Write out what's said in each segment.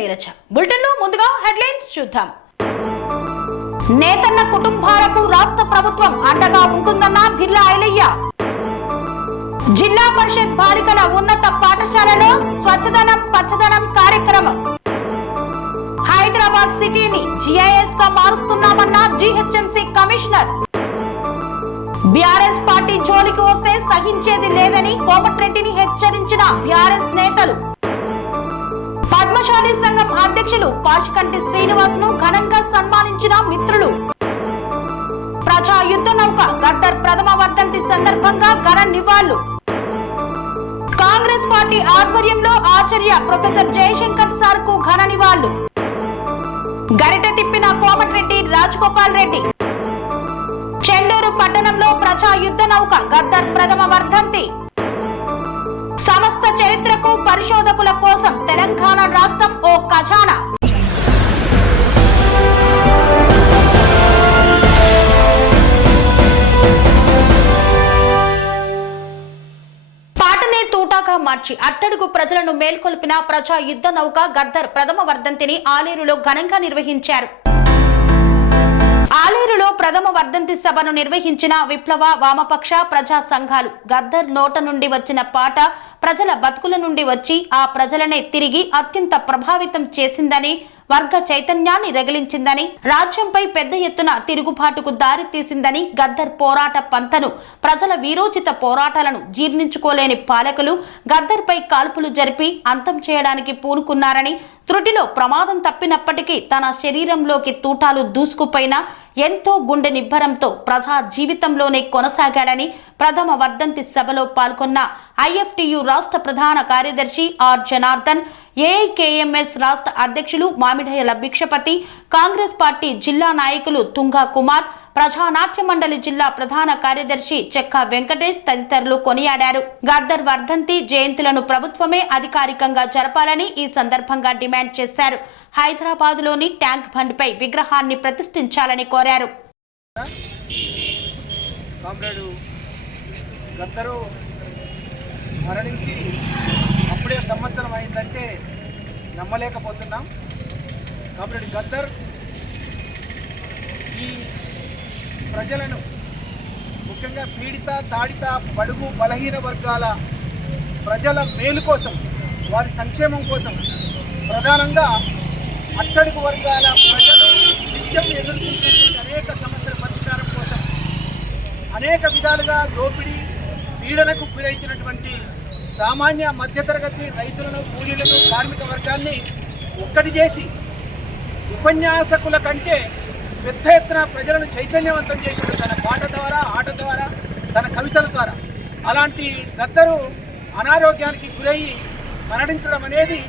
నీరజ. బులెటిన్లో ముందుగా హెడ్లైన్స్ చూద్దాం. నేతన్న కుటుంబాలకు రాష్ట్ర ప్రభుత్వం అండగా ఉంటుందన్న బిర్లా ఐలయ్య. జిల్లా పరిషత్ బాలికల ఉన్నత పాఠశాలలో స్వచ్ఛదనం పచ్చదనం కార్యక్రమం. హైదరాబాద్ సిటీని జిఐఎస్ గా మారుస్తున్నామన్న జీహెచ్ఎంసీ కమిషనర్. బీఆర్ఎస్ పార్టీ జోలికి వస్తే సహించేది లేదని కోమటిరెడ్డిని హెచ్చరించిన బీఆర్ఎస్ నేతలు. పద్మశాలి సంఘం అధ్యక్షులు పాచికంటి శ్రీనివాస్ ను ఘనంగా సన్మానించిన మిత్రులు. ప్రజా యుద్ధ నౌక గద్దర్ ప్రథమ వర్ధంతి సందర్భంగా ఘన నివాళులు. కాంగ్రెస్ పార్టీ ఆధ్వర్యంలో ఆచార్య ప్రొఫెసర్ జయశంకర్ సార్ కు ఘన నివాళులు. గరిట తిప్పిన కోమటిరెడ్డి రాజగోపాల్ రెడ్డి. చెండూరు పట్టణంలో ప్రజా యుద్ధ నౌక గద్దర్ ప్రథమ వర్ధంతి. సమస్త చరిత్రకు పరిశోధకుల కోసం తెలంగాణ రాష్ట్రం ఓ ఖజానా. పాటనే తూటాగా మార్చి అట్టడుగు ప్రజలను మేల్కొల్పిన ప్రజా యుద్ధ నౌక గద్దర్ ప్రథమ వర్ధంతిని ఆలేరులో ఘనంగా నిర్వహించారు. ఆలేరులో ప్రథమ వర్ధంతి సభను నిర్వహించిన విప్లవ వామపక్ష ప్రజా సంఘాలు గద్దర్ నోట నుండి వచ్చిన పాట ప్రజల బతుకుల నుండి వచ్చి ఆ ప్రజలనే తిరిగి అత్యంత ప్రభావితం చేసిందని, వర్గ చైతన్యాన్ని రగిలించిందని, రాజ్యంపై పెద్ద ఎత్తున తిరుగుబాటుకు దారి తీసిందని, గద్దర్ పోరాట పంతను ప్రజల వీరోచిత పోరాటాలను జీర్ణించుకోలేని పాలకులు గద్దర్పై కాల్పులు జరిపి అంతం చేయడానికి పూనుకున్నారని, త్రుటిలో ప్రమాదం తప్పినప్పటికీ తన శరీరంలోకి తూటాలు దూసుకుపోయినా ఎంతో గుండె నిబ్బరంతో ప్రజా జీవితంలోనే కొనసాగాడని ప్రథమ వర్ధంతి సభలో పాల్గొన్న ఐఎఫ్టియు రాష్ట్ర ప్రధాన కార్యదర్శి ఆర్ జనార్దన్, ఏఐకేఎంఎస్ రాష్ట్ర అధ్యక్షులు మామిడయ్యల భిక్షపతి, కాంగ్రెస్ పార్టీ జిల్లా నాయకులు తుంగా కుమార్, ప్రజానాట్య మండలి జిల్లా ప్రధాన కార్యదర్శి చెక్కా వెంకటేష్ తదితరులు కొనియాడారు. గద్దర్ వర్ధంతి జయంతులను ప్రభుత్వమే అధికారికంగా జరపాలని ఈ సందర్భంగా డిమాండ్ చేశారు. హైదరాబాద్ లోని ట్యాంక్ బండ్పై విగ్రహాన్ని ప్రతిష్ఠించాలని కోరారు. మరణించి అప్పుడే సంవత్సరం అయిందంటే నమ్మలేకపోతున్నాం. కాబట్టి గద్దర్ ఈ ప్రజలను, ముఖ్యంగా పీడిత తాడిత బడుగు బలహీన వర్గాల ప్రజల మేలు కోసం, వారి సంక్షేమం కోసం, ప్రధానంగా అట్టడుగు వర్గాల ప్రజలు నిత్యం ఎదుర్కొంటున్న అనేక సమస్యల పరిష్కారం కోసం అనేక విధాలుగా దోపిడీ పీడనకు గురైతున్నటువంటి సామాన్య మధ్యతరగతి రైతులను, కూలీలను, కార్మిక వర్గాన్ని ఒక్కటి చేసి ఉపన్యాసకుల కంటే పెద్ద ఎత్తున ప్రజలను చైతన్యవంతం చేసిన తన పాట ద్వారా, ఆట ద్వారా, తన కవితల ద్వారా. అలాంటి గద్దరు అనారోగ్యానికి గురయ్యి మరణించడం అనేది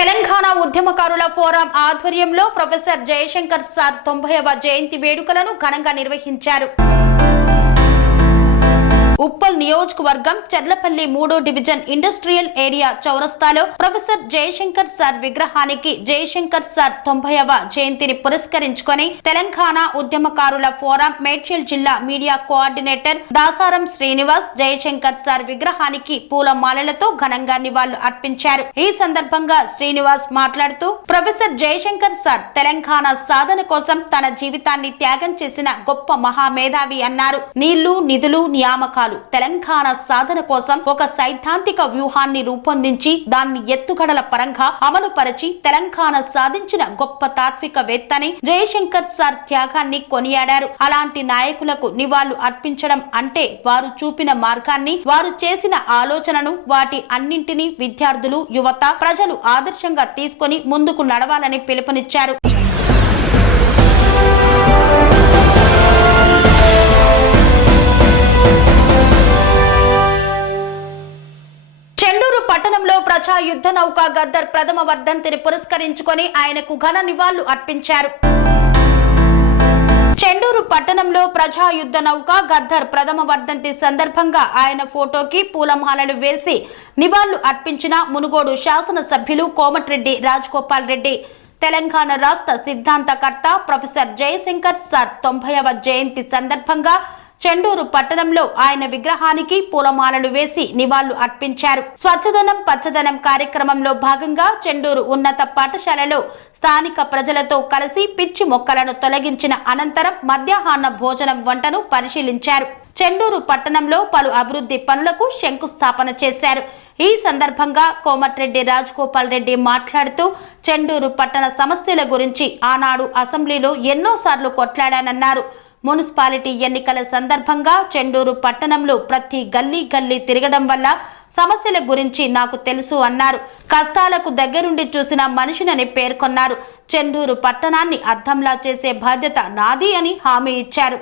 తెలంగాణ ఉద్యమకారుల ఫోరం ఆధ్వర్యంలో ప్రొఫెసర్ జయశంకర్ సార్ 90వ జయంతి వేడుకలను ఘనంగా నిర్వహించారు. ఉప్పల్ నియోజకవర్గం చెర్లపల్లి 3వ డివిజన్ ఇండస్ట్రియల్ ఏరియా చౌరస్తాలో ప్రొఫెసర్ జయశంకర్ సార్ విగ్రహానికి జయశంకర్ సార్ 90వ జయంతిని పురస్కరించుకొని తెలంగాణ ఉద్యమకారుల ఫోరం మేడ్చల్ జిల్లా media coordinator Dasaram Srinivas Jayashankar sir విగ్రహానికి పూలమాలలతో ఘనంగా నివాళులు అర్పించారు. ఈ సందర్భంగా శ్రీనివాస్ మాట్లాడుతూ ప్రొఫెసర్ జయశంకర్ సార్ తెలంగాణ సాధన కోసం తన జీవితాన్ని త్యాగం చేసిన గొప్ప మహామేధావి అన్నారు. నీళ్లు, నిధులు, నియామకాలు తెలంగాణ సాధన కోసం ఒక సైద్ధాంతిక వ్యూహాన్ని రూపొందించి దాన్ని ఎత్తుగడల పరంగా అమలుపరిచి తెలంగాణ సాధించిన గొప్ప తాత్వికవేత్తని జయశంకర్ సార్ త్యాగాన్ని కొనియాడారు. అలాంటి నాయకులకు నివాళులు అర్పించడం అంటే వారు చూపిన మార్గాన్ని, వారు చేసిన ఆలోచనను, వాటి అన్నింటినీ విద్యార్థులు, యువత, ప్రజలు ఆదర్శంగా తీసుకొని ముందుకు నడవాలని పిలుపునిచ్చారు. చెండూరు పట్టణంలో ప్రజా యుద్ధ నౌక గద్దర్ ప్రథమ వర్ధంతిని పురస్కరించుకొని ఆయనకు ఘన నివాళులు అర్పించారు. చెండూరు పట్టణంలో ప్రజా యుద్ధ నౌక గద్దర్ ప్రథమ వర్ధంతి సందర్భంగా ఆయన ఫోటోకి పూలమాలలు వేసి నివాళులు అర్పించిన మునుగోడు శాసన సభ్యులు కోమటిరెడ్డి రాజగోపాల్ రెడ్డి. తెలంగాణ రాష్ట్ర సిద్ధాంతకర్త ప్రొఫెసర్ జయశంకర్ సార్ 90వ జయంతి సందర్భంగా చెండూరు పట్టణంలో ఆయన విగ్రహానికి పూలమాలలు వేసి నివాళులు అర్పించారు. స్వచ్ఛదనం పచ్చదనం కార్యక్రమంలో భాగంగా చెండూరు ఉన్నత పాఠశాలలో స్థానిక ప్రజలతో కలిసి పిచ్చి మొక్కలను తొలగించిన అనంతరం మధ్యాహ్న భోజనం వంటను పరిశీలించారు. చెండూరు పట్టణంలో పలు అభివృద్ధి పనులకు శంకుస్థాపన చేశారు. ఈ సందర్భంగా కోమటిరెడ్డి రాజగోపాల్ రెడ్డి మాట్లాడుతూ చెండూరు పట్టణ సమస్యల గురించి ఆనాడు అసెంబ్లీలో ఎన్నోసార్లు కొట్లాడానన్నారు. మున్సిపాలిటీ ఎన్నికల సందర్భంగా చెండూరు పట్టణంలో ప్రతి గల్లీ తిరగడం వల్ల సమస్యల గురించి నాకు తెలుసు అన్నారు. కష్టాలకు దగ్గరుండి చూసిన మనిషినని పేర్కొన్నారు. చెండూరు పట్టణాన్ని అద్దంలా చేసే బాధ్యత నాది అని హామీ ఇచ్చారు.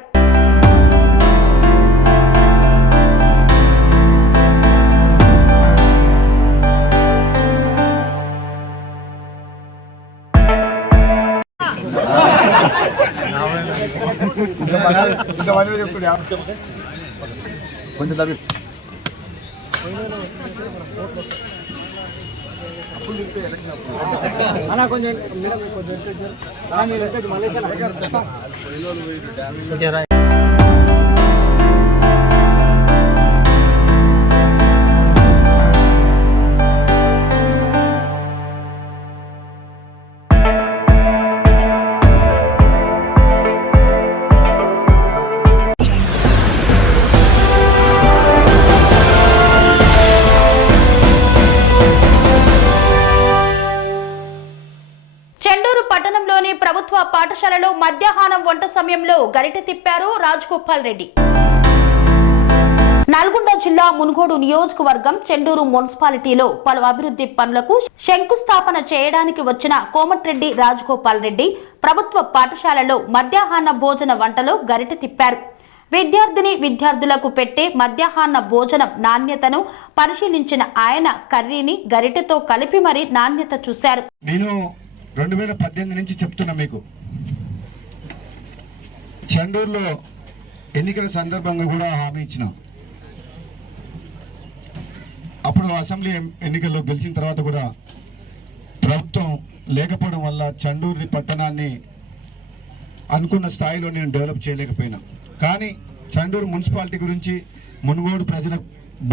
చెండూరు పట్టణంలోని ప్రభుత్వ పాఠశాలలో మధ్యాహ్నం వంట సమయంలో గరిటె తిప్పారు రాజగోపాల్ రెడ్డి. నల్గొండ జిల్లా మునుగోడు నియోజకవర్గం చెండూరు మున్సిపాలిటీలో పలు అభివృద్ధి పనులకు శంకుస్థాపన చేయడానికి వచ్చిన కోమటిరెడ్డి రాజగోపాల్ రెడ్డి ప్రభుత్వ పాఠశాలలో మధ్యాహ్న భోజన వంటలో గరిటె తిప్పారు. విద్యార్థులకు పెట్టే మధ్యాహ్న భోజనం నాణ్యతను పరిశీలించిన ఆయన కర్రీని గరిటెతో కలిపి మరీ నాణ్యత చూశారు. 2018 నుంచి చెప్తున్నా మీకు, చెండూరులో ఎన్నికల సందర్భంగా కూడా హామీ ఇచ్చిన. అప్పుడు అసెంబ్లీ ఎన్నికల్లో గెలిచిన తర్వాత కూడా ప్రభుత్వం లేకపోవడం వల్ల చెండూరు పట్టణాన్ని అనుకున్న స్థాయిలో నేను డెవలప్ చేయలేకపోయినా. కానీ చెండూరు మున్సిపాలిటీ గురించి, మునుగోడు ప్రజల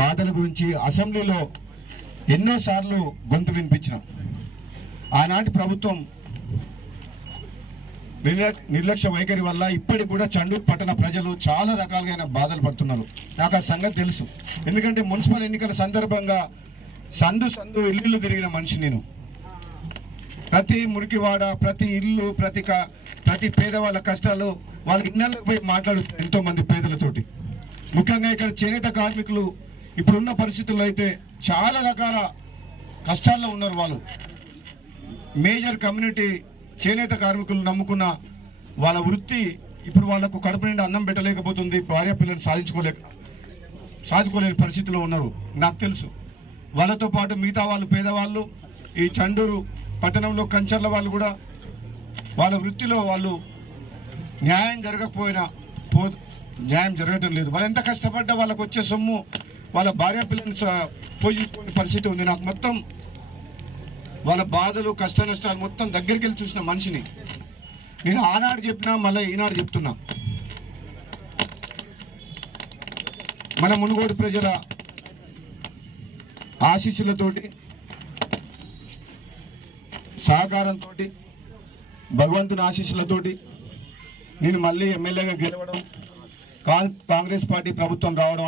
బాధల గురించి అసెంబ్లీలో ఎన్నోసార్లు గొంతు వినిపించిన. ఆనాటి ప్రభుత్వం నిర్లక్ష్య వైఖరి వల్ల ఇప్పటికి కూడా చెండూరు పట్టణ ప్రజలు చాలా రకాలుగా బాధలు పడుతున్నారు. నాకు ఆ సంగతి తెలుసు. ఎందుకంటే మున్సిపల్ ఎన్నికల సందర్భంగా సందు ఇల్లు తిరిగిన మనిషి నేను. ప్రతి మురికివాడ, ప్రతి ఇల్లు, ప్రతి పేదవాళ్ళ కష్టాలు వాళ్ళ ఇళ్ళకి పోయి మాట్లాడుతారు ఎంతో మంది పేదలతోటి. ముఖ్యంగా ఇక్కడ చేనేత కార్మికులు ఇప్పుడున్న పరిస్థితుల్లో అయితే చాలా రకాల కష్టాల్లో ఉన్నారు. వాళ్ళు మేజర్ కమ్యూనిటీ చేనేత కార్మికులు నమ్ముకున్న వాళ్ళ వృత్తి ఇప్పుడు వాళ్లకు కడుపు నిండా అన్నం పెట్టలేకపోతుంది. భార్య పిల్లలు సాధించుకోలేని పరిస్థితిలో ఉన్నారు. నాకు తెలుసు. వాళ్ళతో పాటు మిగతా వాళ్ళు, పేదవాళ్ళు, ఈ చెండూరు పట్టణంలో కంచర్ల వాళ్ళు కూడా వాళ్ళ వృత్తిలో వాళ్ళు న్యాయం జరగటం లేదు. వాళ్ళు ఎంత కష్టపడ్డా వాళ్ళకు వచ్చే సొమ్ము వాళ్ళ భార్య పిల్లల్ని పోషించుకునే పరిస్థితి ఉంది. నాకు మొత్తం వాళ్ళ బాధలు, కష్ట నష్టాలు మొత్తం దగ్గరికి వెళ్ళి చూసిన మనిషిని నేను. ఆనాడు చెప్పినా మళ్ళీ ఈనాడు చెప్తున్నా, మన మునుగోడు ప్రజల ఆశీస్సులతోటి, సహకారంతో, భగవంతుని ఆశీస్సులతోటి నేను మళ్ళీ ఎమ్మెల్యేగా గెలవడం, కాంగ్రెస్ పార్టీ ప్రభుత్వం రావడం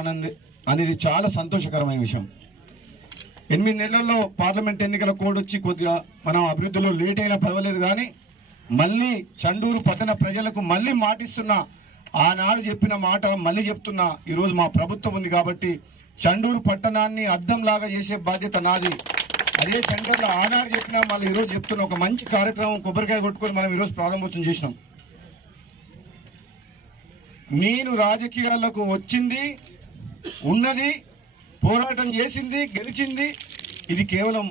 అనేది చాలా సంతోషకరమైన విషయం. 8 నెలల్లో పార్లమెంట్ ఎన్నికల కోడ్ వచ్చి కొద్దిగా మనం అభివృద్ధిలో లేట్ అయినా పర్వాలేదు, కానీ మళ్ళీ చెండూరు పట్టణ ప్రజలకు మళ్ళీ మాటిస్తున్నా. ఆనాడు చెప్పిన మాట మళ్ళీ చెప్తున్నా. ఈరోజు మా ప్రభుత్వం ఉంది కాబట్టి చెండూరు పట్టణాన్ని అద్దంలాగా చేసే బాధ్యత నాది. అదే సెంటర్లో ఆనాడు చెప్పినా మళ్ళీ ఈరోజు చెప్తున్నా. ఒక మంచి కార్యక్రమం కొబ్బరికాయ కొట్టుకొని మనం ఈరోజు ప్రారంభోత్సవం చేసినాం. నేను రాజకీయాలకు వచ్చింది, ఉన్నది, పోరాటం చేసింది, గెలిచింది ఇది కేవలం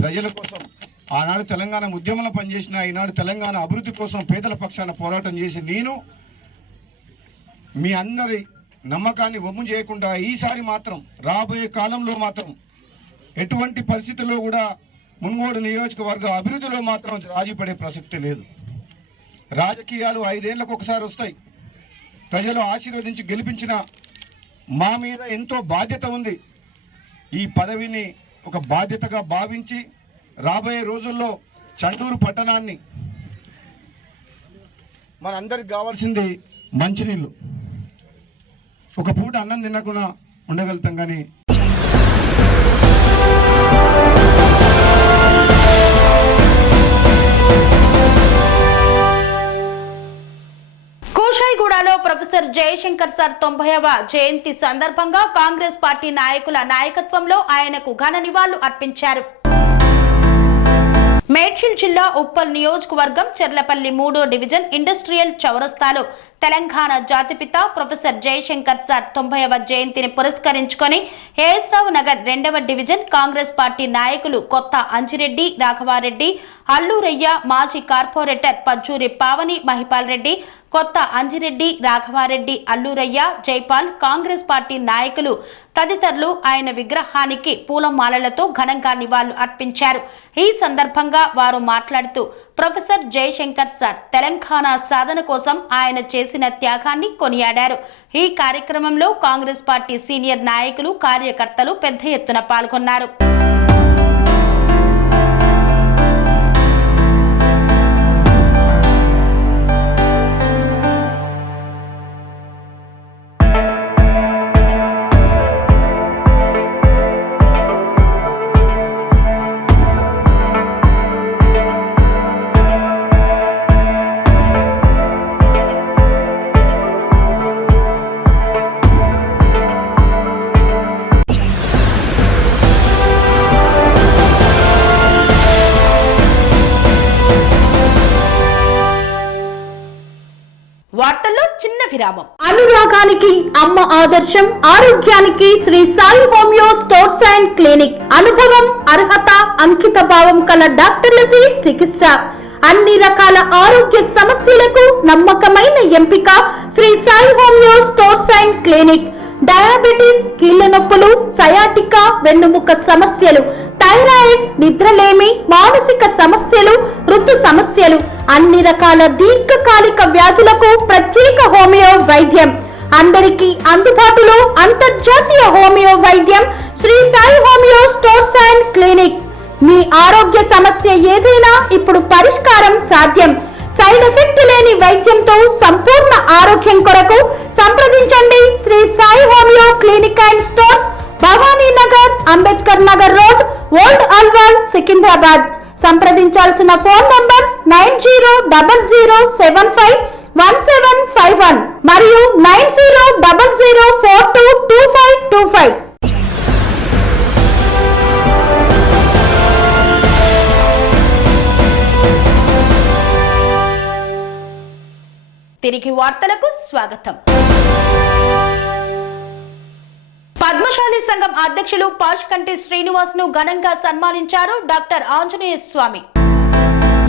ప్రజల కోసం. ఆనాడు తెలంగాణ ఉద్యమంలో పనిచేసిన, ఈనాడు తెలంగాణ అభివృద్ధి కోసం పేదల పక్షాన పోరాటం చేసి నేను మీ అందరి నమ్మకాన్ని వమ్ము చేయకుండా ఈసారి మాత్రం, రాబోయే కాలంలో మాత్రం ఎటువంటి పరిస్థితుల్లో కూడా మున్గోడు నియోజకవర్గ అభివృద్ధిలో మాత్రం రాజీ పడే ప్రసక్తి లేదు. రాజకీయాలు 5 ఏళ్లకు ఒకసారి వస్తాయి. ప్రజలు ఆశీర్వదించి గెలిపించిన మా మీద ఎంతో బాధ్యత ఉంది. ఈ పదవిని ఒక బాధ్యతగా భావించి రాబోయే రోజుల్లో చండూరు పట్టణాన్ని మనందరికి కావాల్సింది మంచినీళ్ళు. ఒక పూట అన్నం తినకుండా ఉండగలుగుతాం, కానీ కోషాయిగూడలో ప్రొఫెసర్ జయశంకర్ సార్ 90వ జయంతి సందర్భంగా కాంగ్రెస్ పార్టీ నాయకుల నాయకత్వంలో ఆయనకు ఘన నివాళులు అర్పించారు. మేడ్చల్ జిల్లా ఉప్పల్ నియోజకవర్గం చెర్లపల్లి 3వ డివిజన్ ఇండస్ట్రియల్ చౌరస్తాలో తెలంగాణ జాతిపిత ప్రొఫెసర్ జయశంకర్ సార్ 90వ జయంతిని పురస్కరించుకొని ఏఎస్రావు నగర్ 2వ డివిజన్ కాంగ్రెస్ పార్టీ నాయకులు కొత్త అంజిరెడ్డి, రాఘవారెడ్డి, అల్లూరయ్య, మాజీ కార్పొరేటర్ పజ్జూరి పావని మహిపాల్ రెడ్డి, కొత్త అంజిరెడ్డి, రాఘవారెడ్డి, అల్లూరయ్య, జైపాల్, కాంగ్రెస్ పార్టీ నాయకులు తదితరులు ఆయన విగ్రహానికి పూలమాలలతో ఘనంగా నివాళులు అర్పించారు. ఈ సందర్భంగా వారు మాట్లాడుతూ ప్రొఫెసర్ జయశంకర్ సార్ తెలంగాణ సాధన కోసం ఆయన చేసిన త్యాగాన్ని కొనియాడారు. ఈ కార్యక్రమంలో కాంగ్రెస్ పార్టీ సీనియర్ నాయకులు, కార్యకర్తలు పెద్ద ఎత్తున పాల్గొన్నారు. వార్తల్లో చిన్న విరామం. అనురాగానికి అమ్మ ఆదర్శం, ఆరోగ్యానికి Shri Sai homeo stores and clinic. అనుభవం, అర్హత, అంకిత భావం కల డాక్టర్లచే చికిత్స. అన్ని రకాల ఆరోగ్య సమస్యలకు నమ్మకమైన ఎంపిక Shri Sai homeo stores and clinic. Diabetes, కీళ్ల నొప్పులు, సయాటికా, వెన్నుముక సమస్యలు, థైరాయిడ్, నిద్రలేమి, మానసిక సమస్యలు, ఋతు సమస్యలు, అన్ని రకాల దీర్ఘకాలిక వ్యాధులకు ప్రత్యేక హోమియో వైద్యం. అందరికీ అందుబాటులో అంతర్జాతీయ హోమియో వైద్యం Shri Sai homeo stores and clinic. మీ ఆరోగ్య సమస్య ఏదైనా ఇప్పుడు పరిష్కారం సాధ్యం. సైడ్ ఎఫెక్ట్ లేని వైద్యంతో సంపూర్ణ ఆరోగ్యం కొరకు సంప్రదించండి Shri Sai homeo clinic and stores, Bhavani Nagar, Ambedkar Nagar road, old Alwal, Secunderabad. సంప్రదించాల్సిన ఫోన్ నంబర్స్ 9000751751 మరియు 9000422525. తిరిగి వార్తలకు స్వాగతం. పద్మశాలి సంఘం అధ్యక్షులు పాషికంటి శ్రీనివాస్ ను ఘనంగా సన్మానించారు డాక్టర్ ఆంజనేయ స్వామి.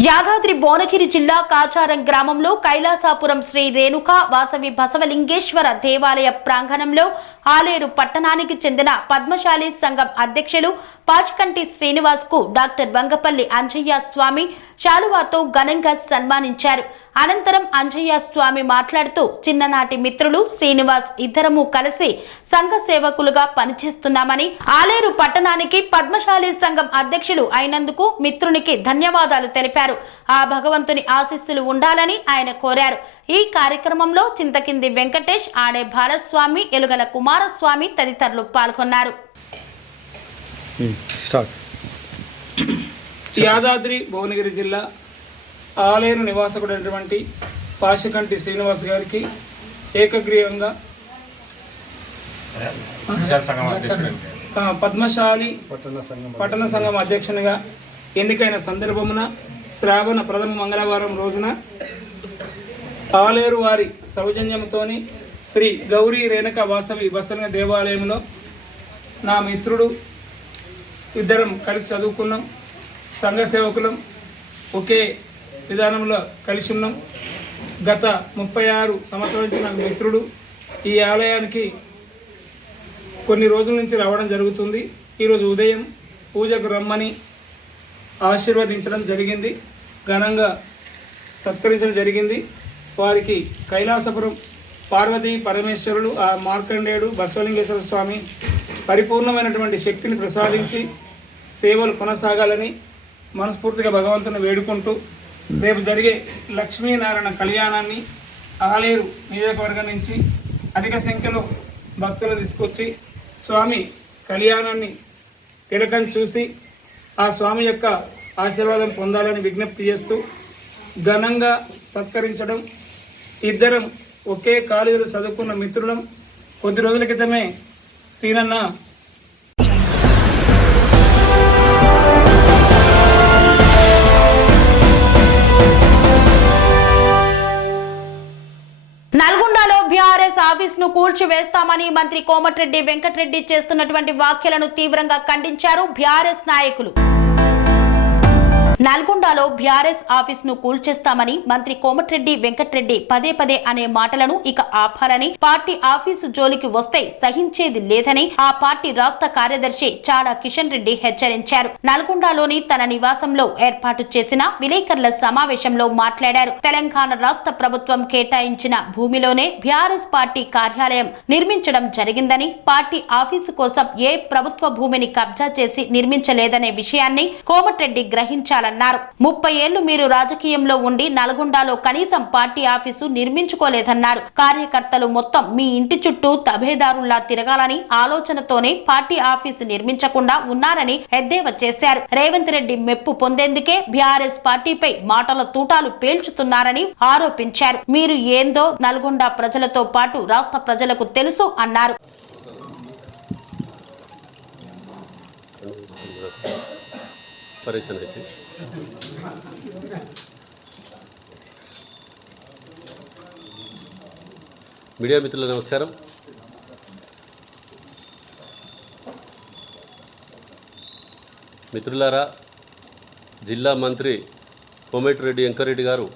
యాదాద్రి భువనగిరి జిల్లా కాచారం గ్రామంలో కైలాసాపురం శ్రీ రేణుకా వాసవి బసవలింగేశ్వర దేవాలయ ప్రాంగణంలో ఆలేరు పట్టణానికి చెందిన పద్మశాలి సంఘం అధ్యక్షులు పాచికంటి శ్రీనివాస్ కు డాక్టర్ వంగపల్లి అంజయ్య స్వామి శాలువాతో ఘనంగా సన్మానించారు. అనంతరం అంజయ్య స్వామి మాట్లాడుతూ చిన్ననాటి మిత్రులు శ్రీనివాస్ ఇద్దరము కలిసి సంఘ సేవకులుగా పనిచేస్తున్నామని, ఆలేరు పట్టణానికి పద్మశాలి సంఘం అధ్యక్షులు అయినందుకు మిత్రునికి ధన్యవాదాలు తెలిపారు. ఆ భగవంతుని ఆశీస్సులు ఉండాలని ఆయన కోరారు. ఈ కార్యక్రమంలో చింతకింది వెంకటేష్, ఆడే బాలస్వామి, ఎలుగల కుమారస్వామి తదితరులు పాల్గొన్నారు. యాదాద్రి భువనగిరి జిల్లా ఆలేరు నివాసకుడైనటువంటి పాషికంటి శ్రీనివాస్ గారికి ఏకగ్రీవంగా పద్మశాలి పట్టణ సంఘం అధ్యక్షునిగా ఎన్నికైన సందర్భమున శ్రావణ ప్రథమ మంగళవారం రోజున ఆలేరు వారి సౌజన్యంతోని శ్రీ గౌరీ రేణుక వాసవి బసవలింగ దేవాలయంలో నా మిత్రుడు ఇద్దరం కలిసి చదువుకున్నాం, సంఘ సేవకులం, ఒకే విధానంలో కలిసి ఉన్నాం. గత 36 సంవత్సరాల నుంచి నా మిత్రుడు ఈ ఆలయానికి కొన్ని రోజుల నుంచి రావడం జరుగుతుంది. ఈరోజు ఉదయం పూజకు రమ్మని ఆశీర్వదించడం జరిగింది, ఘనంగా సత్కరించడం జరిగింది. వారికి కైలాసపురం పార్వతీ పరమేశ్వరులు, ఆ మార్కండేయుడు బసవలింగేశ్వర స్వామి పరిపూర్ణమైనటువంటి శక్తిని ప్రసాదించి సేవలు కొనసాగాలని మనస్ఫూర్తిగా భగవంతుని వేడుకుంటూ రేపు జరిగే లక్ష్మీనారాయణ కళ్యాణాన్ని ఆలేరు నియోజకవర్గం నుంచి అధిక సంఖ్యలో భక్తులు తీసుకొచ్చి స్వామి కళ్యాణాన్ని తిలకం చూసి ఆ స్వామి యొక్క ఆశీర్వాదం పొందాలని విజ్ఞప్తి చేస్తూ ఘనంగా సత్కరించడం. ఇద్దరం ఒకే కాలేజీలో చదువుకున్న మిత్రులం. కొద్ది రోజుల క్రితమే సీనన్న నల్గొండలో బీఆర్ఎస్ ఆఫీస్ ను కూల్చివేస్తామని మంత్రి కోమటిరెడ్డి వెంకటరెడ్డి చేస్తున్నటువంటి వ్యాఖ్యలను తీవ్రంగా ఖండించారు బీఆర్ఎస్ నాయకులు. నల్గొండలో బీఆర్ఎస్ ఆఫీస్ ను కూల్చేస్తామని మంత్రి కోమటిరెడ్డి వెంకటరెడ్డి పదే పదే అనే మాటలను ఇక ఆపాలని, పార్టీ ఆఫీసు జోలికి వస్తే సహించేది లేదని ఆ పార్టీ రాష్ట్ర కార్యదర్శి చాడా కిషన్ రెడ్డి హెచ్చరించారు. నల్గొండలోని తన నివాసంలో ఏర్పాటు చేసిన విలేకరుల సమావేశంలో మాట్లాడారు. తెలంగాణ రాష్ట్ర ప్రభుత్వం కేటాయించిన భూమిలోనే బీఆర్ఎస్ పార్టీ కార్యాలయం నిర్మించడం జరిగిందని, పార్టీ ఆఫీసు కోసం ఏ ప్రభుత్వ భూమిని కబ్జా చేసి నిర్మించలేదనే విషయాన్ని కోమటిరెడ్డి గ్రహించాలన్నారు. 30 ఏళ్లు మీరు రాజకీయంలో ఉండి నల్గొండలో కనీసం పార్టీ ఆఫీసు నిర్మించుకోలేదన్నారు. కార్యకర్తలు మొత్తం మీ ఇంటి చుట్టూ తబేదారుల్లా తిరగాలని ఆలోచనతోనే పార్టీ ఆఫీసు నిర్మించకుండా ఉన్నారని ఎద్దేవా చేశారు. రేవంత్ రెడ్డి మెప్పు పొందేందుకే బీఆర్ఎస్ పార్టీపై మాటల తూటాలు పేల్చుతున్నారని ఆరోపించారు. మీరు ఏందో నల్గొండ ప్రజలతో పాటు రాష్ట్ర ప్రజలకు తెలుసు అన్నారు. మీడియా మిత్రులకు నమస్కారం. మిత్రులారా, జిల్లా మంత్రి కోమటిరెడ్డి వెంకటరెడ్డి గారు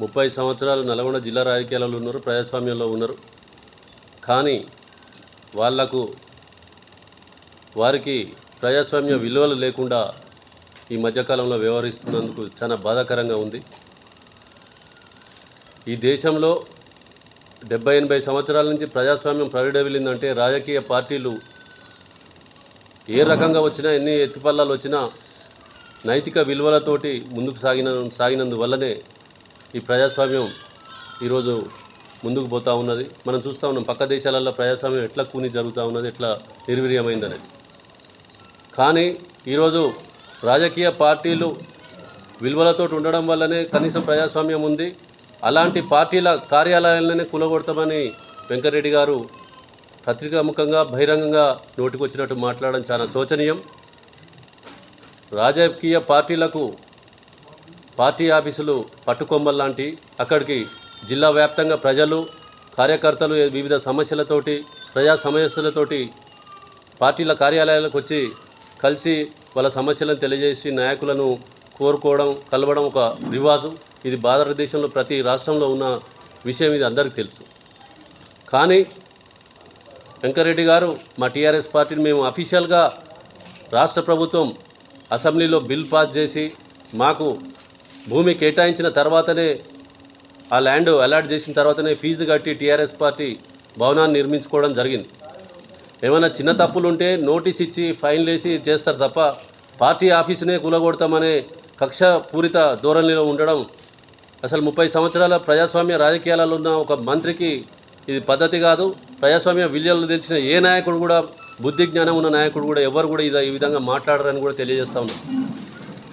30 సంవత్సరాలు నల్గొండ జిల్లా రాజకీయాలలో ఉన్నారు, ప్రజాస్వామ్యంలో ఉన్నారు. కానీ వారికి ప్రజాస్వామ్య విలువలు లేకుండా ఈ మధ్యకాలంలో వ్యవహరిస్తున్నందుకు చాలా బాధాకరంగా ఉంది. ఈ దేశంలో 70-80 సంవత్సరాల నుంచి ప్రజాస్వామ్యం ప్రవిడవిల్లిందంటే రాజకీయ పార్టీలు ఏ రకంగా వచ్చినా, ఎన్ని ఎత్తిపల్లాలు వచ్చినా నైతిక విలువలతోటి ముందుకు సాగినందువల్లనే ఈ ప్రజాస్వామ్యం ఈరోజు ముందుకు పోతూ ఉన్నది. మనం చూస్తూ ఉన్నాం పక్క దేశాలలో ప్రజాస్వామ్యం ఎట్లా కూని జరుగుతూ ఉన్నది, ఎట్లా నిర్వీర్యమైందనేది. కానీ ఈరోజు రాజకీయ పార్టీలు విలువలతో ఉండడం వల్లనే కనీసం ప్రజాస్వామ్యం ఉంది. అలాంటి పార్టీల కార్యాలయాలనే కూలగొడతామని వెంకటరెడ్డి గారు పత్రికాముఖంగా బహిరంగంగా నోటికొచ్చినట్టు మాట్లాడడం చాలా శోచనీయం. రాజకీయ పార్టీలకు పార్టీ ఆఫీసులు పట్టుకొమ్మల్లాంటి, అక్కడికి జిల్లా వ్యాప్తంగా ప్రజలు, కార్యకర్తలు వివిధ సమస్యలతోటి, ప్రజా సమస్యలతోటి పార్టీల కార్యాలయాలకు వచ్చి కలిసి వాళ్ళ సమస్యలను తెలియజేసి నాయకులను కోరుకోవడం, కలవడం ఒక రివాజు. ఇది భారతదేశంలో ప్రతి రాష్ట్రంలో ఉన్న విషయం, ఇది అందరికీ తెలుసు. కానీ వెంకటరెడ్డి గారు మా టీఆర్ఎస్ పార్టీని మేము అఫీషియల్గా రాష్ట్ర ప్రభుత్వం అసెంబ్లీలో బిల్ పాస్ చేసి మాకు భూమి కేటాయించిన తర్వాతనే, ఆ ల్యాండ్ అలాట్ చేసిన తర్వాతనే ఫీజు కట్టి టీఆర్ఎస్ పార్టీ భవనాన్ని నిర్మించుకోవడం జరిగింది. ఏమైనా చిన్న తప్పులు ఉంటే నోటీస్ ఇచ్చి ఫైన్లు వేసి చేస్తారు తప్ప పార్టీ ఆఫీసునే కూలగొడతామనే కక్షపూరిత ధోరణిలో ఉండడం అసలు 30 సంవత్సరాల ప్రజాస్వామ్య రాజకీయాలలో ఉన్న ఒక మంత్రికి ఇది పద్ధతి కాదు. ప్రజాస్వామ్య విలువలు తెలిసిన ఏ నాయకుడు కూడా, బుద్ధి జ్ఞానం ఉన్న నాయకుడు కూడా ఎవరు కూడా ఈ విధంగా మాట్లాడరని కూడా తెలియజేస్తూ ఉన్నాం.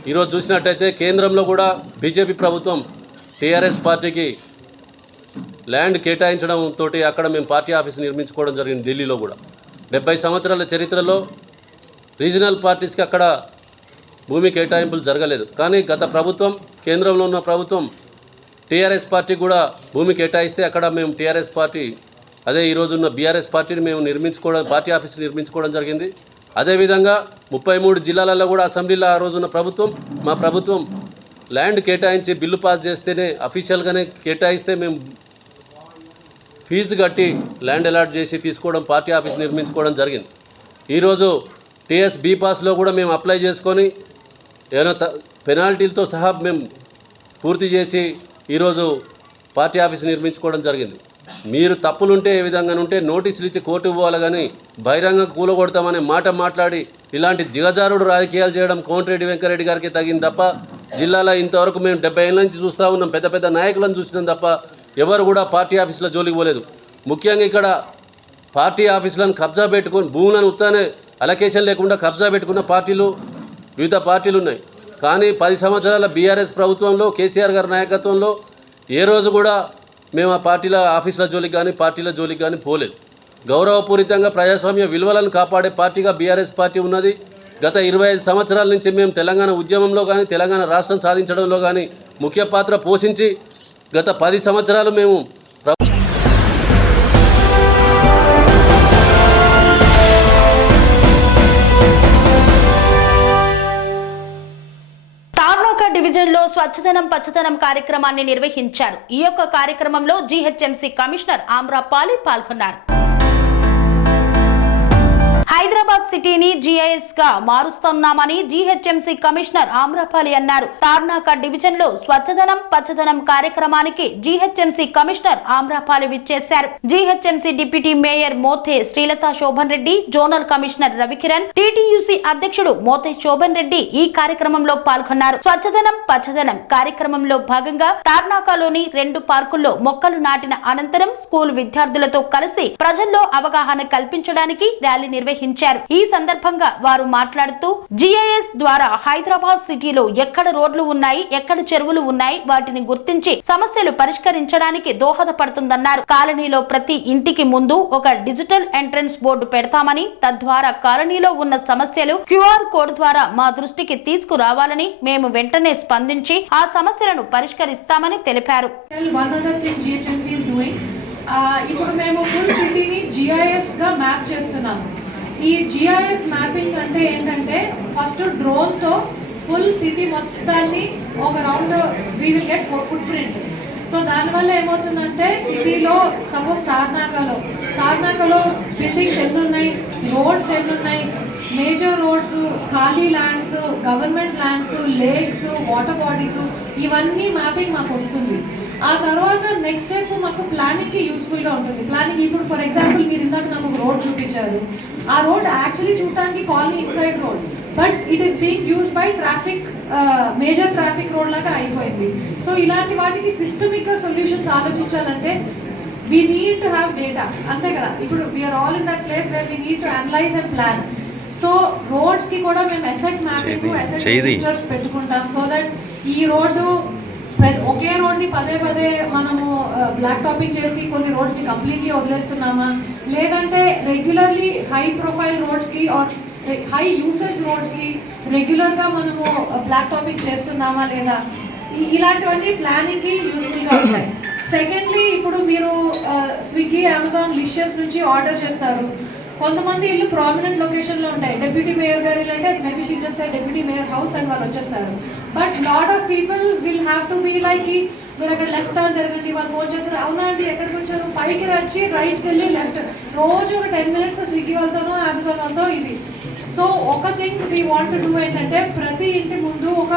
ఈరోజు చూసినట్టయితే కేంద్రంలో కూడా బీజేపీ ప్రభుత్వం టీఆర్ఎస్ పార్టీకి ల్యాండ్ కేటాయించడంతో అక్కడ మేము పార్టీ ఆఫీస్ నిర్మించుకోవడం జరిగింది. ఢిల్లీలో కూడా 70 సంవత్సరాల చరిత్రలో రీజనల్ పార్టీస్కి అక్కడ భూమి కేటాయింపులు జరగలేదు. కానీ గత ప్రభుత్వం, కేంద్రంలో ఉన్న ప్రభుత్వం టీఆర్ఎస్ పార్టీ కూడా భూమి కేటాయిస్తే అక్కడ మేము టీఆర్ఎస్ పార్టీ, అదే ఈరోజున్న బీఆర్ఎస్ పార్టీని మేము పార్టీ ఆఫీస్ నిర్మించుకోవడం జరిగింది. అదేవిధంగా 33 జిల్లాలలో కూడా అసెంబ్లీలో ఆ రోజున్న ప్రభుత్వం, మా ప్రభుత్వం ల్యాండ్ కేటాయించి బిల్లు పాస్ చేస్తేనే, అఫీషియల్గానే కేటాయిస్తే మేము ఫీజు కట్టి ల్యాండ్ అలాట్ చేసి తీసుకోవడం, పార్టీ ఆఫీస్ నిర్మించుకోవడం జరిగింది. ఈరోజు టీఎస్ బీ పాస్లో కూడా మేము అప్లై చేసుకొని ఏమైనా పెనాల్టీలతో సహా మేము పూర్తి చేసి ఈరోజు పార్టీ ఆఫీస్ నిర్మించుకోవడం జరిగింది. మీరు తప్పులుంటే ఏ విధంగా ఉంటే నోటీసులు ఇచ్చి కోర్టు పోవాలి, కానీ బహిరంగ కూలగొడతామనే మాట మాట్లాడి ఇలాంటి దిగజారుడు రాజకీయాలు చేయడం కోమటిరెడ్డి వెంకరెడ్డి గారికి తగింది తప్ప, జిల్లాలో ఇంతవరకు మేము 70 ఏళ్ళ నుంచి చూస్తూ ఉన్నాం, పెద్ద పెద్ద నాయకులను చూసినాం తప్ప ఎవరు కూడా పార్టీ ఆఫీసులో జోలికి పోలేదు. ముఖ్యంగా ఇక్కడ పార్టీ ఆఫీసులను కబ్జా పెట్టుకొని భూములను ఉత్తానే అలొకేషన్ లేకుండా కబ్జా పెట్టుకున్న పార్టీలు వివిధ పార్టీలు ఉన్నాయి. కానీ 10 సంవత్సరాల బీఆర్ఎస్ ప్రభుత్వంలో కేసీఆర్ గారి నాయకత్వంలో ఏ రోజు కూడా మేము ఆ పార్టీల ఆఫీసుల జోలికి కానీ పార్టీల జోలికి కానీ పోలేదు. గౌరవపూరితంగా ప్రజాస్వామ్య విలువలను కాపాడే పార్టీగా బీఆర్ఎస్ పార్టీ ఉన్నది. గత 25 సంవత్సరాల నుంచి మేము తెలంగాణ ఉద్యమంలో కానీ తెలంగాణ రాష్ట్రం సాధించడంలో కానీ ముఖ్య పాత్ర పోషించి గత 10 సంవత్సరాలు మేము డివిజన్లో స్వచ్ఛదనం పచ్చదనం కార్యక్రమాన్ని నిర్వహించారు. ఈ యొక్క కార్యక్రమంలో జీహెచ్ఎంసీ కమిషనర్ ఆమ్రపాలి పాల్గొన్నారు. హైదరాబాద్ సిటీని GIS గా మారుస్తున్నామని జీహెచ్ఎంసీ కమిషనర్ ఆమ్రపాలి అన్నారు. తార్నాక డివిజన్ లో స్వచ్ఛదనం పచ్చదనం కార్యక్రమానికి జీహెచ్ఎంసీ కమిషనర్ ఆమ్రపాలి విచ్చేశారు. GHMC deputy mayor Mothe Srilatha Shobhan Reddy, zonal commissioner Ravikiran, TTUC అధ్యక్షుడు మోతే శోభన్ రెడ్డి ఈ కార్యక్రమంలో పాల్గొన్నారు. స్వచ్ఛదనం పచ్చదనం కార్యక్రమంలో భాగంగా తార్నాకలోని 2 పార్కుల్లో మొక్కలు నాటిన అనంతరం స్కూల్ విద్యార్థులతో కలిసి ప్రజల్లో అవగాహన కల్పించడానికి ర్యాలీ నిర్వహించారు. ఈ సందర్భంగా వారు మాట్లాడుతూ GIS ద్వారా హైదరాబాద్ సిటీలో ఎక్కడ రోడ్లు ఉన్నాయి, ఎక్కడ చెరువులు ఉన్నాయి, వాటిని గుర్తించి సమస్యలు పరిష్కరించడానికి దోహదపడుతుందన్నారు. కాలనీలో ప్రతి ఇంటికి ముందు ఒక డిజిటల్ ఎంట్రన్స్ బోర్డు పెడతామని, తద్వారా కాలనీలో ఉన్న సమస్యలు QR కోడ్ ద్వారా మా దృష్టికి తీసుకురావాలని, మేము వెంటనే స్పందించి ఆ సమస్యలను పరిష్కరిస్తామని తెలిపారు. ఇప్పుడు మేము ఫుల్ సిటీని GIS గా మ్యాప్ చేస్తున్నాము. ఈ GIS మ్యాపింగ్ అంటే ఏంటంటే ఫస్ట్ డ్రోన్తో ఫుల్ సిటీ మొత్తాన్ని ఒక round we will get foot print. So దానివల్ల ఏమవుతుందంటే సిటీలో సపోజ్ తార్నాకలో బిల్డింగ్స్ ఎన్ని ఉన్నాయి, రోడ్స్ ఎన్ని ఉన్నాయి, మేజర్ రోడ్స్, ఖాళీ lands, government lands, lakes, water bodies, ఇవన్నీ మ్యాపింగ్ మాకు వస్తుంది. ఆ తర్వాత నెక్స్ట్ స్టెప్ మాకు ప్లానింగ్కి యూస్ఫుల్గా ఉంటుంది. ప్లానింగ్ ఇప్పుడు ఫర్ ఎగ్జాంపుల్ మీరు ఇందాక నాకు ఒక రోడ్ చూపించారు. ఆ రోడ్ యాక్చువల్లీ చూడటానికి colony inside road, but it is being use by traffic, major traffic road లాగా అయిపోయింది. సో ఇలాంటి వాటికి సిస్టమిక్గా సొల్యూషన్స్ ఆలోచించాలంటే we need to have data, అంతే కదా. ఇప్పుడు we are all in that place where we need to analyse and plan. So రోడ్స్కి కూడా మేము అసెట్ మ్యాపింగ్, అసెట్ రిజిస్టర్స్ పెట్టుకుంటాం. సో దట్ ఈ రోడ్డు ఒకే రోడ్ని పదే మనము బ్లాక్ టాపింగ్ చేసి కొన్ని రోడ్స్ని కంప్లీట్లీ వదిలేస్తున్నామా, లేదంటే రెగ్యులర్లీ హై ప్రొఫైల్ రోడ్స్కి ఆర్ హై యూసేజ్ రోడ్స్కి రెగ్యులర్గా మనము బ్లాక్ టాపింగ్ చేస్తున్నామా లేదా, ఇలాంటివన్నీ ప్లానింగ్కి యూస్ఫుల్గా ఉంటాయి. సెకండ్లీ, ఇప్పుడు మీరు స్విగ్గీ, అమెజాన్, లిషియస్ నుంచి ఆర్డర్ చేస్తారు. కొంతమంది ఇల్లు ప్రామినెంట్ లొకేషన్లో ఉంటాయి. డెప్యూటీ మేయర్ గారు ఇల్లు అంటే maybe she just deputy mayor house అని వాళ్ళు వచ్చేస్తారు. But lot of people will have to be like, మీరు అక్కడ లెఫ్ట్ టర్న్ జరగండి, వాళ్ళు ఫోన్ చేస్తారు, అవునా అండి ఎక్కడికి వచ్చారు, పైకి వచ్చి రైట్కి వెళ్ళి లెఫ్ట్, రోజు ఒక 10 minutes స్విగ్గీ వాళ్ళతోనో అమెజాన్ వాళ్ళతో ఇది. సో ఒక thing we want to do ఏంటంటే ప్రతి ఇంటి ముందు ఒక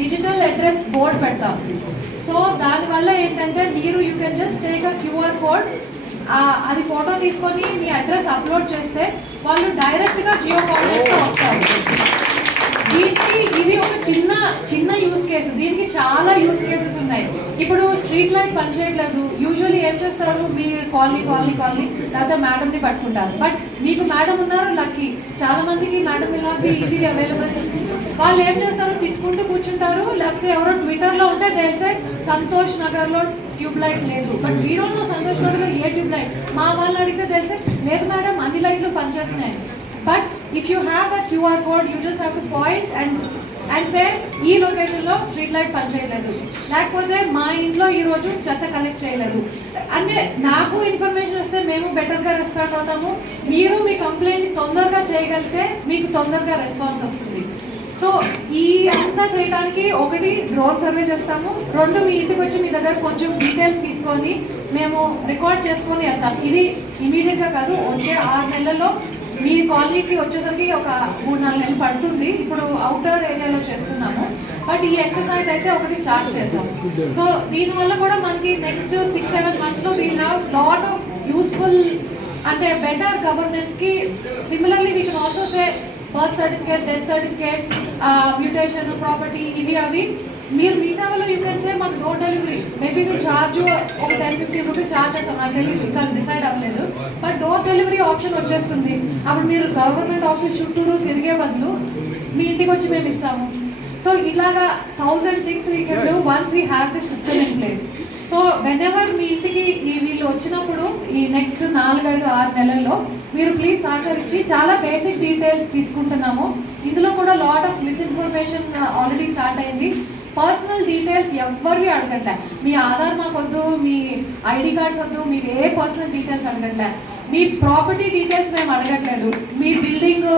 డిజిటల్ అడ్రస్ బోర్డ్ పెడతాం. సో దానివల్ల ఏంటంటే మీరు you can just take a QR code, అది ఫోటో తీసుకొని మీ అడ్రస్ అప్లోడ్ చేస్తే వాళ్ళు డైరెక్ట్గా జియో కోఆర్డినేట్స్తో వస్తారు. దీనికి ఇది ఒక చిన్న యూస్ కేసు. దీనికి చాలా యూస్ కేసెస్ ఉన్నాయి. ఇప్పుడు స్ట్రీట్ లైట్ పనిచేయట్లేదు, యూజువల్లీ ఏం చేస్తారు, మీ కాలనీ లేదా మేడంని పట్టుకుంటారు. బట్ మీకు మేడం ఉన్నారు, లక్కీ. చాలా మందికి madam will not be easy available. వాళ్ళు ఏం చేస్తారు, తిట్టుకుంటూ కూర్చుంటారు, లేకపోతే ఎవరో ట్విట్టర్లో ఉంటే తెలిసే సంతోష్ నగర్లో ట్యూబ్ లైట్ లేదు. But we don't know Santosh నగర్లో ఏ ట్యూబ్ లైట్. మా వాళ్ళని అడిగితే తెలిసే లేదు మేడం అన్ని లైట్లు పనిచేస్తున్నాయి. But if you have that QR code, you just have to point and say ఈ లొకేషన్లో స్ట్రీట్ లైట్ పనిచేయలేదు, లేకపోతే మా ఇంట్లో ఈరోజు చెత్త కలెక్ట్ చేయలేదు. అంటే నాకు ఇన్ఫర్మేషన్ వస్తే మేము బెటర్గా రెస్పాండ్ అవుతాము. మీరు మీ కంప్లైంట్ని తొందరగా చేయగలిగితే మీకు తొందరగా రెస్పాన్స్ వస్తుంది. సో ఈ అంతా చేయడానికి ఒకటి డ్రోన్ సర్వే చేస్తాము, 2 మీ ఇంటికి వచ్చి మీ దగ్గర కొంచెం డీటెయిల్స్ తీసుకొని మేము రికార్డ్ చేసుకొని వెళ్తాం. ఇది ఇమీడియట్గా కాదు, వచ్చే 6 నెలల్లో మీ కాలనీకి వచ్చేసరికి ఒక 3-4 నెలలు పడుతుంది. ఇప్పుడు అవుటర్ ఏరియాలో చేస్తున్నాము. బట్ ఈ ఎక్సర్సైజ్ అయితే ఒకటి స్టార్ట్ చేసాము. సో దీనివల్ల కూడా మనకి నెక్స్ట్ 6-7 monthsలో we'll have lot of useful అంటే బెటర్ గవర్నెన్స్కి. Similarly we can also say birth certificate, death certificate, mutation, property, ఇవి అవి మీరు మీ సేవలో యూ కెన్ సే మాకు డోర్ డెలివరీ మేబీ మీరు ఛార్జ్ ఒక 10-15 రూపీస్ ఛార్జ్ చేస్తాం, నాకు తెలియదు, ఇంకా డిసైడ్ అవ్వలేదు. బట్ డోర్ డెలివరీ ఆప్షన్ వచ్చేస్తుంది. అప్పుడు మీరు గవర్నమెంట్ ఆఫీస్ చుట్టూరు తిరిగే బదులు మీ ఇంటికి వచ్చి మేము ఇస్తాము. సో ఇలాగా 1000 things we can do once we have this system in place. So whenever మీ ఇంటికి వీళ్ళు వచ్చినప్పుడు ఈ నెక్స్ట్ 4-5-6 నెలల్లో మీరు ప్లీజ్ సహకరించి చాలా బేసిక్ డీటెయిల్స్ తీసుకుంటున్నాము. ఇందులో కూడా lot of misinformation already start అయింది. పర్సనల్ డీటెయిల్స్ ఎవరివి అడగట్లే. మీ ఆధార్ మాకు వద్దు, మీ ఐడి కార్డ్స్ వద్దు, మీరు ఏ పర్సనల్ డీటెయిల్స్ అడగట్లే. మీ ప్రాపర్టీ డీటెయిల్స్ మేము అడగట్లేదు. మీ బిల్డింగ్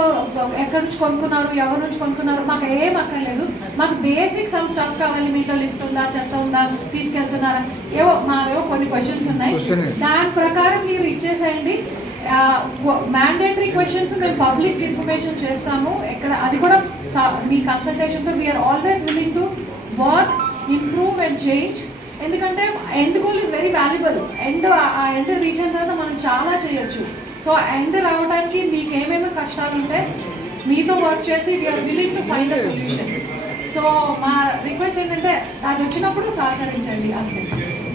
ఎక్కడి నుంచి కొనుక్కున్నారు, ఎవరి నుంచి కొనుక్కున్నారు, మాకు ఏం అక్కర్లేదు. మాకు బేసిక్ సమ్ స్టఫ్ కావాలి. మీతో లిఫ్ట్ ఉందా, చెత్త ఉందా, తీసుకెళ్తున్నారా, మావేవో కొన్ని క్వశ్చన్స్ ఉన్నాయి. దాని ప్రకారం మీరు ఇచ్చేసేయండి. మ్యాండేటరీ క్వశ్చన్స్ మేము పబ్లిక్ ఇన్ఫర్మేషన్ చేస్తాము. ఎక్కడ అది కూడా మీ కన్సల్టేషన్తో we are always willing to work, improve and change. ఎందుకంటే end goal is very valuable. ఆ ఎండ్ రీచ్ అయిన తర్వాత మనం చాలా చేయొచ్చు. సో ఎండ్ రావడానికి మీకు ఏమేమి కష్టాలు ఉంటే మీతో వర్క్ చేసి we are willing to find a solution. So మా రిక్వెస్ట్ ఏంటంటే అది వచ్చినప్పుడు సహకరించండి అంతే.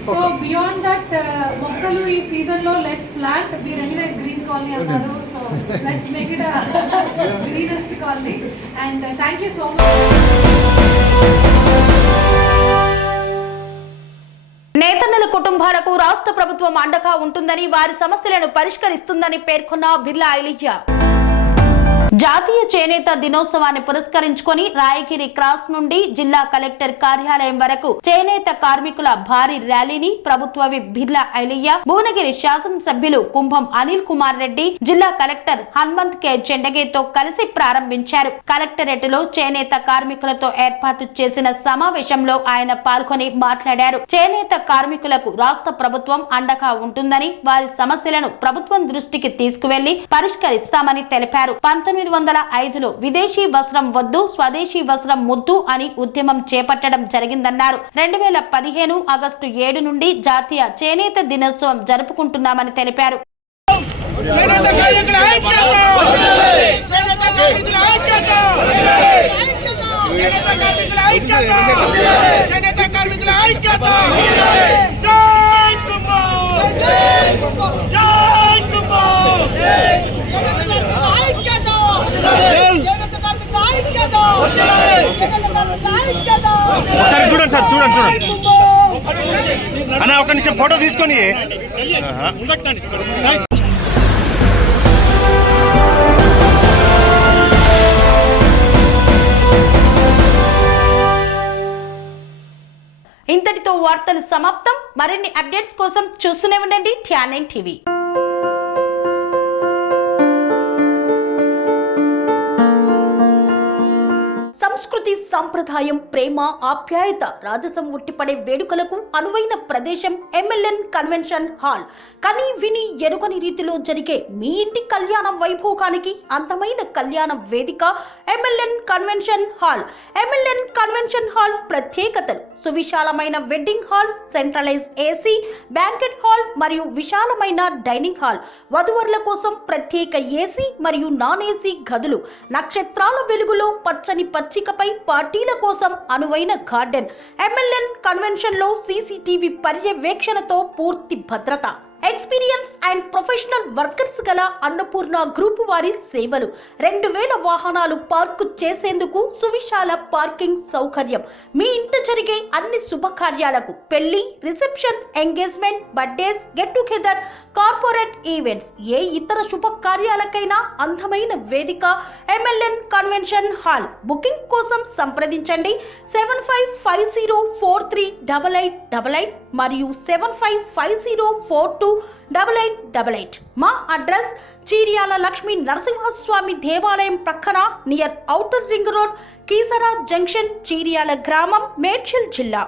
సో బియాండ్ దట్ మొక్కలు ఈ సీజన్లో లెట్స్ ప్లాంట్. మీరు ఎనీవే గ్రీన్ కాలనీ అన్నారు, so let's make it greenest colony. And thank you so much. నేతన్నల కుటుంబాలకు రాష్ట్ర ప్రభుత్వం అండగా ఉంటుందని, వారి సమస్యలను పరిష్కరిస్తుందని పేర్కొన్న బిర్లా ఐలయ్య. జాతీయ చేనేత దినోత్సవాన్ని పురస్కరించుకొని రాయగిరి క్రాస్ నుండి జిల్లా కలెక్టర్ కార్యాలయం వరకు చేనేత కార్మికుల భారీ ర్యాలీని ప్రభుత్వ విప్ బిర్లా ఐలయ్య, భువనగిరి శాసనసభ్యులు కుంభం అనిల్ కుమార్ రెడ్డి, జిల్లా కలెక్టర్ హనుమంత్ కె చెండగేతో కలిసి ప్రారంభించారు. కలెక్టరేట్ లో చేనేత కార్మికులతో ఏర్పాటు చేసిన సమావేశంలో ఆయన పాల్గొని మాట్లాడారు. చేనేత కార్మికులకు రాష్ట్ర ప్రభుత్వం అండగా ఉంటుందని, వారి సమస్యలను ప్రభుత్వం దృష్టికి తీసుకువెళ్లి పరిష్కరిస్తామని తెలిపారు. 1905లో విదేశీ వస్త్రం వద్దు, స్వదేశీ వస్త్రం ముద్దు అని ఉద్యమం చేపట్టడం జరిగిందన్నారు. 2015 ఆగస్టు 7 నుండి జాతీయ చేనేత దినోత్సవం జరుపుకుంటున్నామని తెలిపారు. చూడండి సార్, చూడండి అన్న, ఒక నిమిషం ఫోటో తీసుకొని. ఇంతటితో వార్తలు సమాప్తం. మరిన్ని అప్డేట్స్ కోసం చూస్తూనే ఉండండి TN9 టీవీ. సంస్కృతి, సంప్రదాయం, ప్రేమ, ఆప్యాయత, రాజసం ఉట్టిపడే వేడుకలకు అనువైన ప్రదేశం MLN కన్వెన్షన్ హాల్. కని విని ఎరుగని రీతిలో జరిగే మీ ఇంటి కళ్యాణ వైభోగానికి అందమైన కళ్యాణ వేదిక MLN convention hall. MLN convention hall ప్రత్యేకతలు: సువిశాలమైన wedding halls, centralize AC banquet hall మరియు విశాలమైన డైనింగ్ హాల్, వధువరుల కోసం ప్రత్యేక AC మరియు నాన్ AC గదులు, నక్షత్రాల వెలుగులో పచ్చని పచ్చికపై పార్టీల కోసం అనువైన గార్డెన్. MLN కన్వెన్షన్ లో CCTV పర్యవేక్షణతో పూర్తి భద్రత. ఎక్స్పీరియన్స్ అండ్ ప్రొఫెషనల్ వర్కర్స్ గల అన్నపూర్ణ గ్రూప్ వారి సేవలు. 2000 వాహనాలు పార్కు చేసేందుకు సువిశాల పార్కింగ్ సౌకర్యం. మీ ఇంట జరిగే అన్ని శుభకార్యాలకు, పెళ్లి, reception, engagement, birthdays, get together, corporate events, ఏ ఇతర శుభకార్యాలకైనా అందమైన వేదిక MLN కన్వెన్షన్ హాల్. బుకింగ్ కోసం సంప్రదించండి 7550438888 మరియు 7550428888. మా అడ్రస్ చీర్యాల లక్ష్మీ నరసింహస్వామి దేవాలయం ప్రక్కన, near outer ring road, Keesara junction, Cheeryal గ్రామం, మేడ్చల్ జిల్లా.